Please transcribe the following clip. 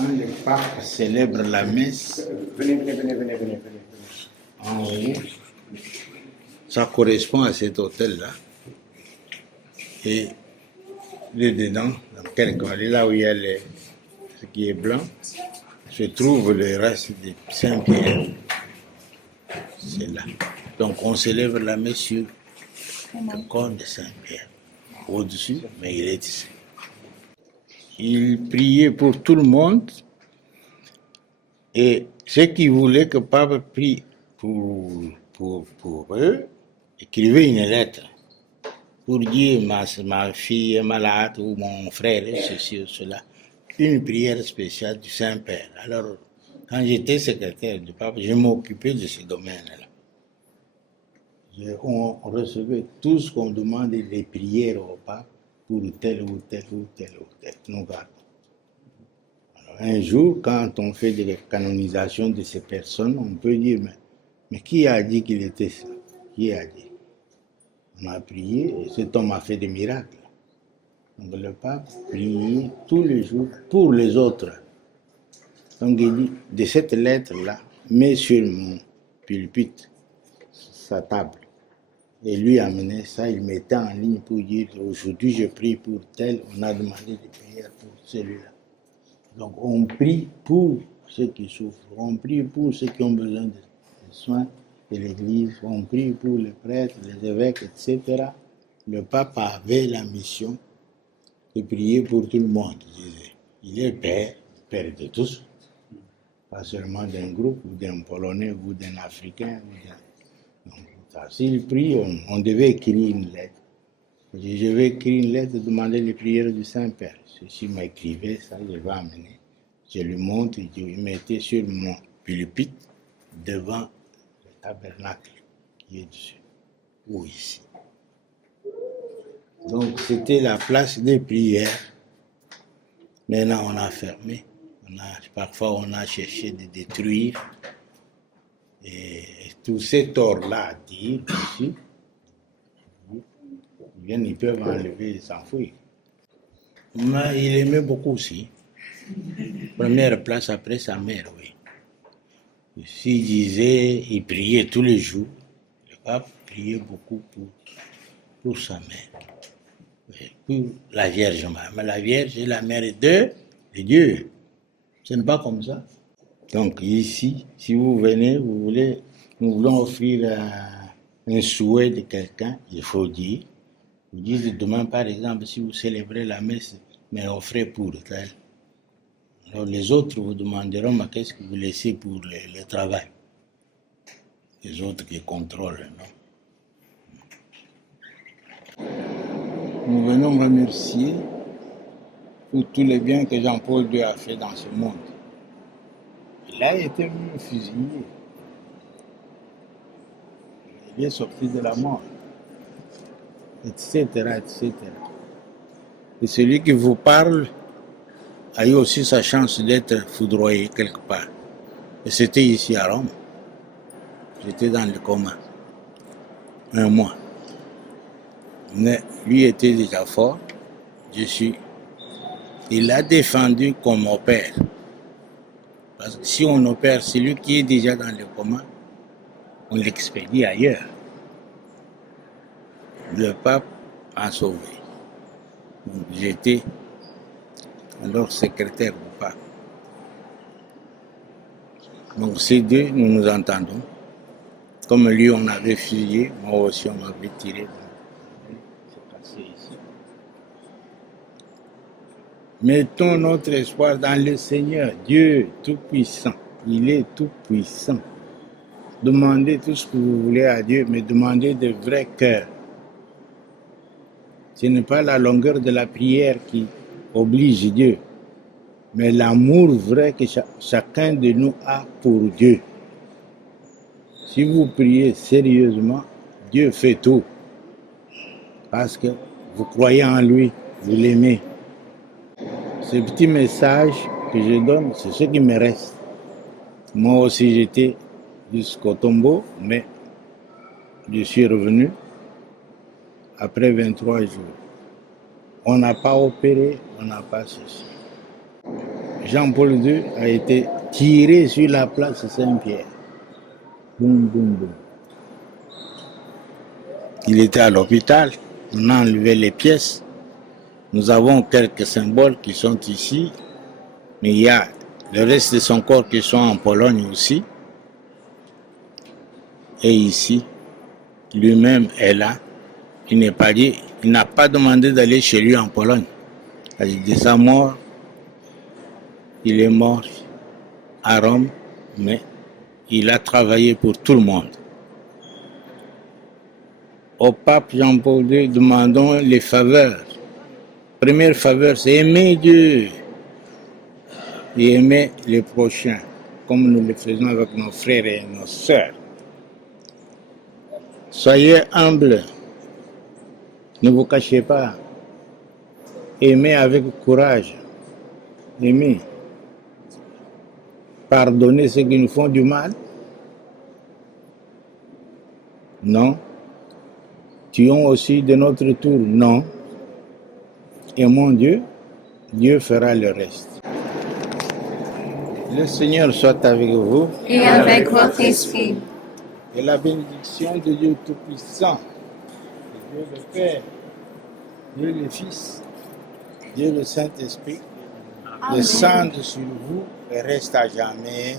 Quand le pape célèbre la messe, venez. En haut, ça correspond à cet hôtel-là. Et dedans, dans quelques allées, là où il y a ce qui est blanc, se trouve le reste de Saint-Pierre. C'est là. Donc on célèbre la messe sur le corps de Saint-Pierre. Au-dessus, mais il est ici. Il priait pour tout le monde. Et ceux qui voulaient que Pape prie pour eux, écrivaient une lettre pour dire ma fille est malade ou mon frère est ceci ou cela. Une prière spéciale du Saint-Père. Alors, quand j'étais secrétaire du Pape, je m'occupais de ce domaine-là. On recevait tout ce qu'on demandait des prières au Pape pour tel ou tel. Nous gardons. Un jour, quand on fait des canonisations de ces personnes, on peut dire, mais qui a dit qu'il était ça? Qui a dit? On a prié et cet homme a fait des miracles. Donc le pape priait tous les jours pour les autres. Donc il dit, de cette lettre-là, mets sur mon pulpite, sa table. Et lui amenait ça, il mettait en ligne pour dire, aujourd'hui je prie pour tel, on a demandé des prières pour celui-là. Donc on prie pour ceux qui souffrent, on prie pour ceux qui ont besoin de soins de l'Église, on prie pour les prêtres, les évêques, etc. Le pape avait la mission de prier pour tout le monde. Il est père de tous, pas seulement d'un groupe, ou d'un Polonais, ou d'un Africain. S'il prie, on devait écrire une lettre. Je vais écrire une lettre, demander les prières du Saint-Père. Ceci m'écrivait, ça je vais amener. Je lui montre, je lui mettais sur mon pulpite devant le tabernacle qui est dessus, ou ici. Donc c'était la place des prières. Maintenant on a fermé. Parfois on a cherché de détruire. Et tout cet or-là à dire ici, ils peuvent enlever et s'enfuir. Mais il aimait beaucoup aussi. Première place après sa mère, oui. S'il disait, il priait tous les jours. Le pape priait beaucoup pour sa mère. Oui, pour la Vierge Marie. Mais la Vierge est la mère de Dieu. Ce n'est pas comme ça. Donc ici, si vous venez, nous voulons offrir un souhait de quelqu'un, il faut dire. Vous dites demain, par exemple, si vous célébrez la messe, mais offrez pour tel. Alors les autres vous demanderont, mais qu'est-ce que vous laissez pour le travail? Les autres qui contrôlent, non? Nous venons remercier pour tous les biens que Jean-Paul II a fait dans ce monde. Il a été fusillé. Il est sorti de la mort, etc., etc. Et celui qui vous parle a eu aussi sa chance d'être foudroyé quelque part. Et c'était ici à Rome. J'étais dans le coma. 1 mois. Mais lui était déjà fort. Il a défendu qu'on opère. Parce que si on opère celui qui est déjà dans le coma, on l'expédie ailleurs. Le pape a sauvé. Donc, j'étais alors secrétaire du pape. Donc ces deux, nous nous entendons. Comme lui, on avait fusillé, moi aussi, on m'avait tiré. C'est passé ici. Mettons notre espoir dans le Seigneur, Dieu Tout-Puissant. Il est Tout-Puissant. Demandez tout ce que vous voulez à Dieu, mais demandez de vrai cœur. Ce n'est pas la longueur de la prière qui oblige Dieu, mais l'amour vrai que chacun de nous a pour Dieu. Si vous priez sérieusement, Dieu fait tout. Parce que vous croyez en lui, vous l'aimez. Ce petit message que je donne, c'est ce qui me reste. Moi aussi, j'étais jusqu'au tombeau, mais je suis revenu après 23 jours. On n'a pas opéré, on n'a pas ceci. Jean-Paul II a été tiré sur la place Saint-Pierre. Boum, boum, boum. Il était à l'hôpital, on a enlevé les pièces. Nous avons quelques symboles qui sont ici, mais il y a le reste de son corps qui sont en Pologne aussi. Et ici, lui-même est là. Il n'a pas demandé d'aller chez lui en Pologne. De sa mort, il est mort à Rome, mais il a travaillé pour tout le monde. Au pape Jean-Paul II, demandons les faveurs. Première faveur, c'est aimer Dieu et aimer les prochains, comme nous le faisons avec nos frères et nos sœurs. Soyez humbles, ne vous cachez pas. Aimez avec courage. Aimez. Pardonnez ceux qui nous font du mal. Non. Tuons aussi de notre tour. Non. Aimons Dieu. Dieu fera le reste. Le Seigneur soit avec vous. Et avec votre esprit. Et la bénédiction de Dieu Tout-Puissant, de Dieu le Père, Dieu le Fils, Dieu le Saint-Esprit, descende sur vous et reste à jamais.